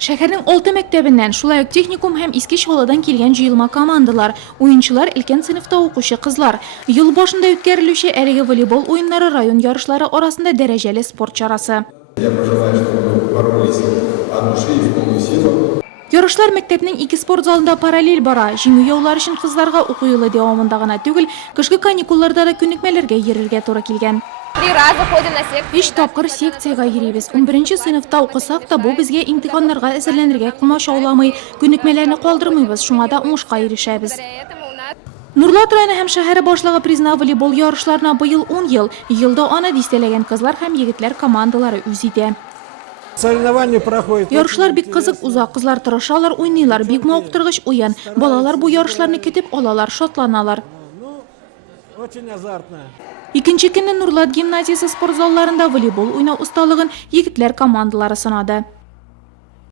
Şəhərnin 6 məktəbindən, şulay texnikum həm eski şoladan kelgan jıyılma komandalar, oyuncular ilken sınıfta okuşu kızlar. Yıl başında ötkərilüşü erigi voleybol oyunları rayon yarışları arasında dereceli spor çarası. Я пожелаю, чтобы вы боролись от души и в полную силу. Yarışlar məktəbinin iki spor zalında paralel bara, jingü yollar için kızlarga oku yılı devamında gana tügül, kışkı kanikullarda da künükmelerge yerirge to'g'ri kelgan. 3 раза ходим на секцию. 3 тапқыр секцияға йөрибез. 11 сыйныфта укысак та, бу безгә имтиханнарга әзерләнергә кулмаша уламый, күнекмәләрне калдырмыйбыз, шуңа да уңышка ирешәбез. Поэтому у нас Нурлат районы һәм шәһәре башлыгы призна волейбол ярышларына быел 10 ел. Елда аны дистәләгән кызлар һәм егетләр командалары үз итә. Соревнования проходят. Ярышлар бик кызык уза, кызлар тырышалар, уйныйлар, бик мавыктыргыч уен. Балалар бу ярышларны көтеп алалар, шатланалар. Очень азартно. Икенче көнне Нурлат гимназиясы спорт залларында волейбол уйнау осталыгын егетләр командалары сынады.